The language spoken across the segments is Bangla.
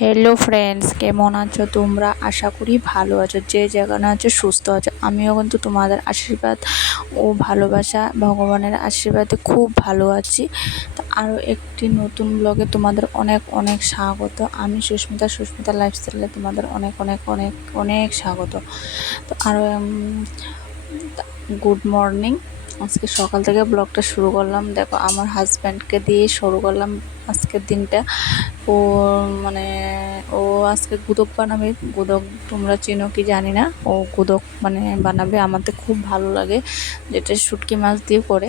হ্যালো ফ্রেন্ডস, কেমন আছো তোমরা? আশা করি ভালো আছো, যে যেখানে আছো সুস্থ আছো। আমিও কিন্তু তোমাদের আশীর্বাদ ও ভালোবাসা, ভগবানের আশীর্বাদে খুব ভালো আছি। তো আরও একটি নতুন ব্লগে তোমাদের অনেক অনেক স্বাগত। আমি সুস্মিতা লাইফস্টাইলে তোমাদের অনেক অনেক অনেক অনেক স্বাগত। তো আরও গুড মর্নিং। আজকে সকাল থেকে ব্লগটা শুরু করলাম। দেখো, আমার হাজব্যান্ডকে দিয়ে শুরু করলাম আজকের দিনটা। ও মানে ও আজকে গুদক বানাবে। গুদক তোমরা চেনো কি জানি না। ও গুদক বানাবে, আমাদের খুব ভালো লাগে, যেটা শুটকি মাছ দিয়ে করে।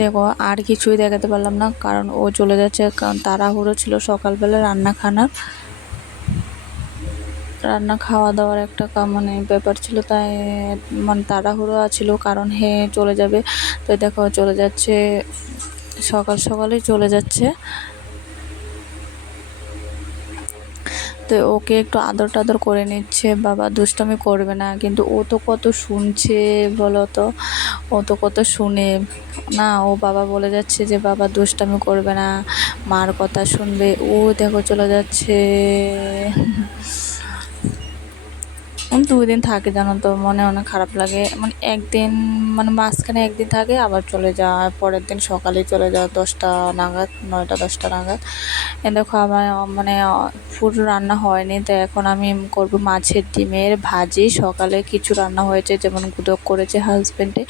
দেখো, আর কিছুই দেখাতে পারলাম না, কারণ ও চলে যাচ্ছে। কারণ তাড়াহুড়ো ছিল সকালবেলা রান্না খাওয়া দাওয়ার একটা ব্যাপার ছিল, তাই তাড়াহুড়ো ছিল, কারণ চলে যাবে। তো দেখো চলে যাচ্ছে, সকাল সকালেই চলে যাচ্ছে। তো ওকে একটু আদর টাদর করে নিচ্ছে। বাবা দুষ্টামি করবে না, কিন্তু ও তো কত শুনছে বলো তো, ও তো কত শুনে না। ও বাবা বলে যাচ্ছে যে বাবা দুষ্টামি করবে না, মার কথা শুনবে। ও দেখো চলে যাচ্ছে। 2 দিন থাকে, জানো তো, মনে অনেক খারাপ লাগে। একদিন মাঝখানে একদিন থাকে, আবার চলে যায় পরের দিন সকালে চলে যায় 10টা নাগাদ, 9টা 10টা নাগাদ। দেখো আমার পুরো রান্না হয়নি, তো এখন আমি করব মাছের ডিমের ভাজি। সকালে কিছু রান্না হয়েছে, যেমন গুদক করেছে হাজব্যান্ডে,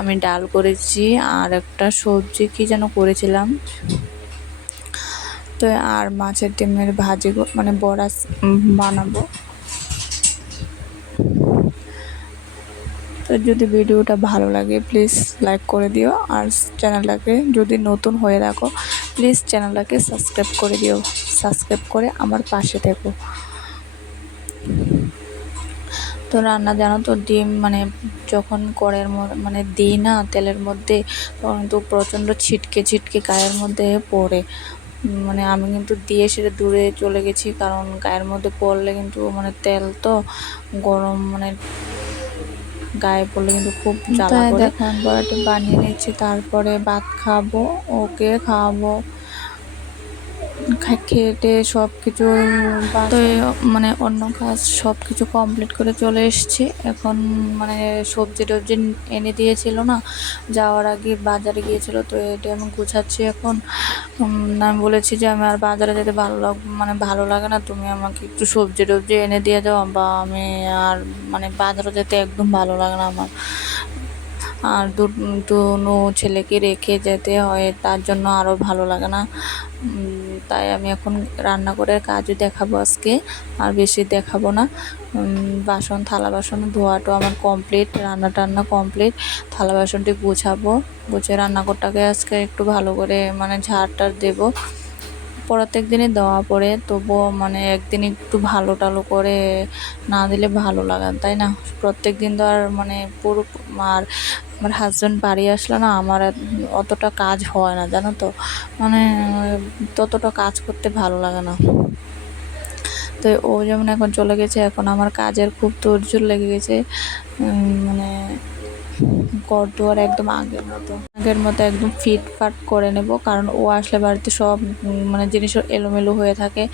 আমি ডাল করেছি, আর একটা সবজি কি যেন করেছিলাম। তো আর মাছের ডিমের ভাজি বড়া বানাবো। তো যদি ভিডিওটা ভালো লাগে প্লিজ লাইক করে দিও, আর চ্যানেলটাকে যদি নতুন হয়ে থাকো প্লিজ চ্যানেলটাকে সাবস্ক্রাইব করে দিও। সাবস্ক্রাইব করে আমার পাশে থেকো। তো রান্না জানো তো, ডিম যখন কড়াইয়ের দিই না তেলের মধ্যে, তখন তো প্রচণ্ড ছিটকে ছিটকে গায়ের মধ্যে পড়ে। আমি কিন্তু দিয়ে সেটা দূরে চলে গেছি, কারণ গায়ের মধ্যে পড়লে কিন্তু তেল তো গরম, গায়ে পড়লে কিন্তু খুব জ্বালা করে। দেখো বড়াটা বানিয়ে নিচ্ছি, তারপরে ভাত খাবো, ওকে খাওয়াবো। খেটে সব কিছু তো অন্য কাজ সব কিছু কমপ্লিট করে চলে এসেছি। এখন সবজি টবজি এনে দিয়েছিল না, যাওয়ার আগে বাজারে গিয়েছিল, তো এটা আমি গুছাচ্ছি এখন। আমি বলেছি যে আমি আর বাজারে যেতে ভালো লাগে না, তুমি আমাকে একটু সবজি টবজি এনে দিয়ে যাও, বা আমি আর বাজারে যেতে একদম ভালো লাগে না আমার। আর দুটো ছেলেকে রেখে যেতে হয়, তার জন্য আরও ভালো লাগে না। তাই আমি এখন রান্না করে কাজও দেখাবো আজকে, আর বেশি দেখাবো না। থালা বাসন ধোয়াটো আমার কমপ্লিট, রান্না টান্না কমপ্লিট। থালা বাসনটি গুছাবো, গুছিয়ে রান্নাঘরটাকে আজকে একটু ভালো করে ঝাড় টাড় দেবো। প্রত্যেক দিনই দেওয়া পড়ে, তবুও একদিন একটু ভালো টালো করে না দিলে ভালো লাগে, তাই না? প্রত্যেক দিন তো আর পুরো আর আমার হাজব্যান্ড বাড়ি আসলে না, আমার অতটা কাজ হয় না, জানো তো, ততটা কাজ করতে ভালো লাগে না। তো ও যেমন এখন চলে গেছে, এখন আমার কাজের খুব তোড়জোড় লেগে গেছে। ঘরদুয়ার একদম আগের মতো একদম ফিটফাট করে নেব, কারণ ও আসলে বাড়িতে সব জিনিস এলোমেলো হয়ে থাকে।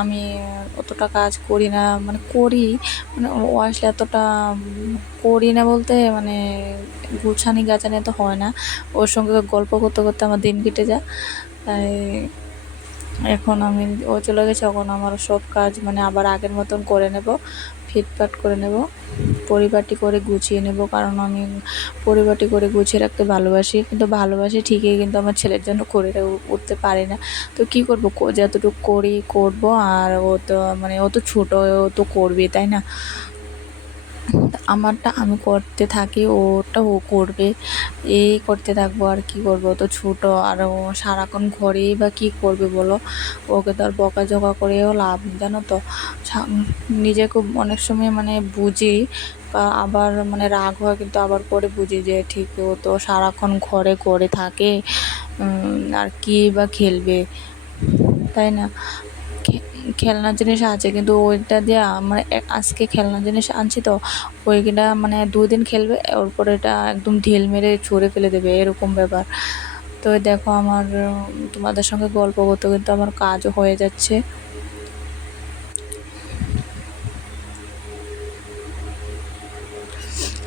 আমি অতটা কাজ করি না, করি, ও আসলে এতটা করি না বলতে গুছানি গাছানি তো হয় না। ওর সঙ্গে গল্প করতে করতে আমার দিন কেটে যায়। তাই এখন ও চলে গেছে, এখন আমার সব কাজ আবার আগের মতন করে নেব, ফিটফাট করে নেব, পরিপাটি করে গুছিয়ে নেব। কারণ আমি পরিপাটি করে গুছিয়ে রাখতে ভালোবাসি, কিন্তু ভালোবাসি ঠিকই, কিন্তু আমার ছেলের জন্য করে উঠতে পারি না। তো কী করবো, যতটুকু করবো। আর ও তো ও তো ছোটো, ও তো করবে, তাই না? আমারটা আমি করতে থাকি, ওটা ও করবে, এই করতে থাকবো। আর কি করবো, তো ছোটো, আর ও সারাক্ষণ ঘরেই বা কী করবে বলো? ওকে তো আর বকাঝকা করেও লাভ নেই, জানো তো। নিজেকে অনেক সময় বুঝি, আবার রাগ হয়, কিন্তু আবার পরে বুঝি যে ঠিক, ও তো সারাক্ষণ ঘরে থাকে, আর কি বা খেলবে, তাই না? খেলনা জিনিস আছে, কিন্তু ওইটা দিয়ে আজকে খেলনা জিনিস আনছি, তো ওইটা 2 দিন খেলবে, ওর পরে এটা একদম ঢিল মেরে ছুঁড়ে ফেলে দেবে, এরকম ব্যাপার। তো দেখো আমার তোমাদের সঙ্গে গল্প করতে কিন্তু আমার কাজও হয়ে যাচ্ছে।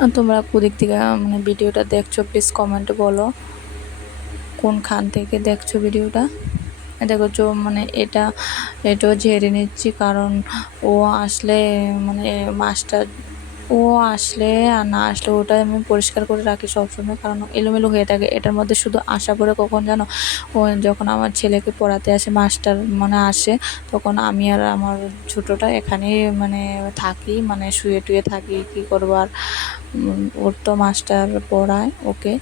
আর তোমরা কোদিক থেকে মানে ভিডিওটা দেখছো প্লিজ কমেন্টে বলো কোনখান থেকে দেখছো ভিডিওটা। দেখো মানে এটাও ঝেড়ে নিচ্ছি, কারণ ও আসলে মানে মাছটা ও আসলে আর না আসলে ওটা আমি পরিষ্কার করে রাখি সবসময়, কারণ এলোমেলো হয়ে থাকে। এটার মধ্যে শুধু আসা পরে কখন জানো, ও যখন আমার ছেলেকে পড়াতে আসে মাস্টার মানে আসে, তখন আমি আর আমার ছোটোটা এখানে মানে থাকি, মানে শুয়ে টুয়ে থাকি, কী করবো আর। ওর তো মাস্টার পড়ায় ওকে,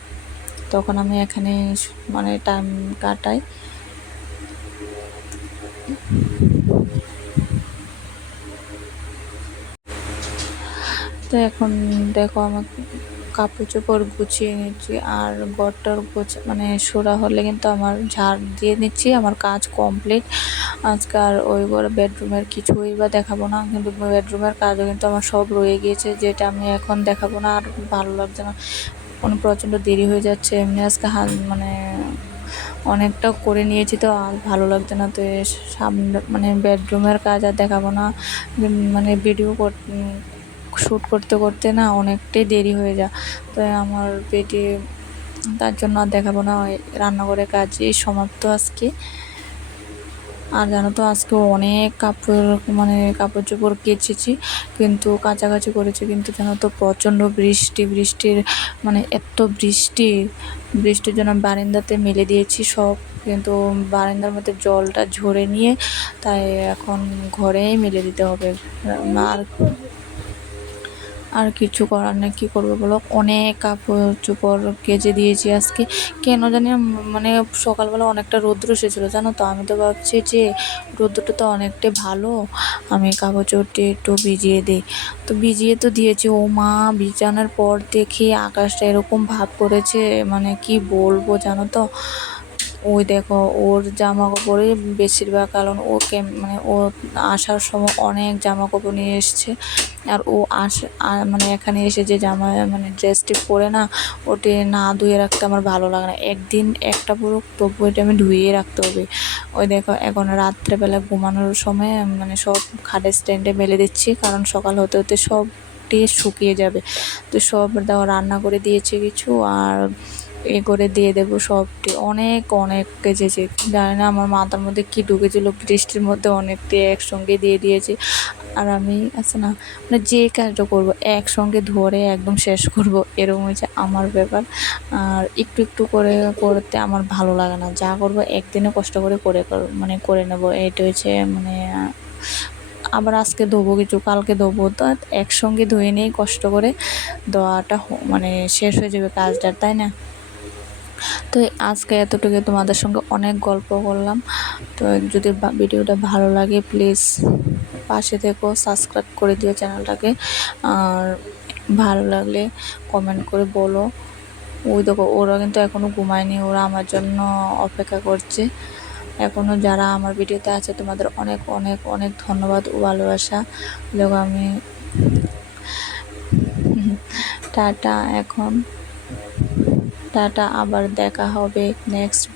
তখন আমি এখানে মানে টাইম কাটাই। তো এখন দেখো আমার কাপড় চোপড় গুছিয়ে নিচ্ছি, আর ঘরটার মানে সোরা হলে কিন্তু আমার ঝাড় দিয়ে নিচ্ছি, আমার কাজ কমপ্লিট আজকে। আর ওই ঘরে বেডরুমের কিছুই বা দেখাবো না, কিন্তু বেডরুমের কাজও কিন্তু আমার সব রয়ে গিয়েছে, যেটা আমি এখন দেখাবো না। আর ভালো লাগছে না, মানে প্রচণ্ড দেরি হয়ে যাচ্ছে, এমনি আজকে মানে অনেকটা করে নিয়েছি, তো আর ভালো লাগছে না। তো সামনে মানে বেডরুমের কাজ আর দেখাবো না, মানে ভিডিও শ্যুট করতে করতে না অনেকটাই দেরি হয়ে যায়। তো আমার পেটে তার জন্য আর দেখাবো না। রান্নাঘরের কাজই সমাপ্ত আজকে। আর জানো তো আজকে অনেক কাপড় চোপড় কেচেছি, কিন্তু কাচাকাচি করেছি, কিন্তু জানো তো প্রচণ্ড বৃষ্টির মানে এত বৃষ্টির জন্য বারান্দাতে মেলে দিয়েছি সব, কিন্তু বারান্দার মধ্যে জলটা ঝরে নিয়ে তাই এখন ঘরেই মেলে দিতে হবে। আর আর কিছু করার নেই, কী করবো বলো, অনেক কাপড় চোপড় কেচে দিয়েছি আজকে। কেন জানি না, মানে সকালবেলা অনেকটা রৌদ্র এসেছিলো জানো তো, আমি তো ভাবছি যে রৌদ্রটা তো অনেকটাই ভালো, আমি কাপড় চোপড়টি একটু ভিজিয়ে দিই। তো ভিজিয়ে তো দিয়েছি, ও মা ভিজানোর পর দেখি আকাশটা এরকম ভাব করেছে, মানে কি বলবো জানো তো। ওই দেখো ওর জামা কাপড়ই বেশিরভাগ, কারণ ওকে মানে ও আসার সময় অনেক জামা কাপড় নিয়ে এসছে, আর ও মানে এখানে এসে যে জামা মানে ড্রেসটি পরে না, ওটি না ধুয়ে রাখতে আমার ভালো লাগে না। একদিন একটা পুরো তবু এটা আমি ধুয়ে রাখতে হবে। ওই দেখো এখন রাত্রেবেলা ঘুমানোর সময় মানে সব খাটের স্ট্যান্ডে মেলে দিচ্ছি, কারণ সকাল হতে হতে সবটি শুকিয়ে যাবে। তো সব দাও রান্না করে দিয়েছি কিছু, আর করে দিয়ে দেবো সবটি। অনেক কেচেছি, জানি না আমার মাথার মধ্যে কী ঢুকেছিল, বৃষ্টির মধ্যে অনেকটি একসঙ্গে দিয়ে দিয়েছি। আর আমি আছে না, মানে যে কাজটা করবো একসঙ্গে ধরে একদম শেষ করব, এরকম হয়েছে আমার ব্যাপার। আর একটু করে করতে আমার ভালো লাগে না, যা করবো একদিনে কষ্ট করে মানে করে নেব, এটা হচ্ছে মানে। আবার আজকে ধোবো কিছু, কালকে ধোবো, তো একসঙ্গে ধুয়ে নিয়েই কষ্ট করে দেওয়াটা মানে শেষ হয়ে যাবে কাজটা, তাই না। তো আজকে এতটুকু, তোমাদের সঙ্গে অনেক গল্প করলাম। তো যদি ভিডিওটা ভালো লাগে প্লিজ পাশে থেকো, সাবস্ক্রাইব করে দিও চ্যানেলটাকে। আর ভালো লাগলে কমেন্ট করে বলো। ওই দেখো ওরা কিন্তু এখনও ঘুমায়নি, ওরা আমার জন্য অপেক্ষা করছে এখনও। যারা আমার ভিডিওতে আছে তোমাদের অনেক অনেক অনেক ধন্যবাদ ও ভালোবাসা। দেখো আমি টাটা এখন, টাটা, আবার দেখা হবে নেক্সট